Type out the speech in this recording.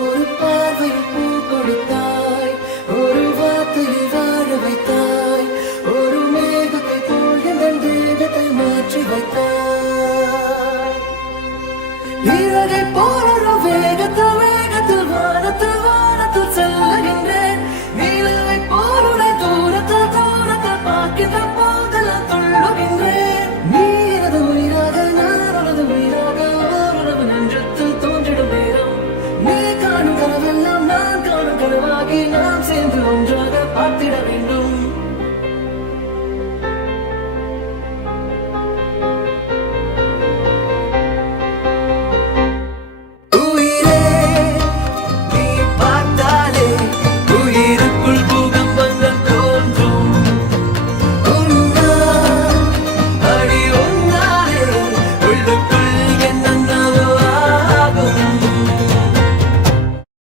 ஒரு பார்வையில் பூ கொடுத்தாய், ஒரு வார்த்தையில் வாழ வைத்தாய், ஒரு மேகத்தை போல் என் தேகத்தை மாற்றி வைத்தாய். இறகை போல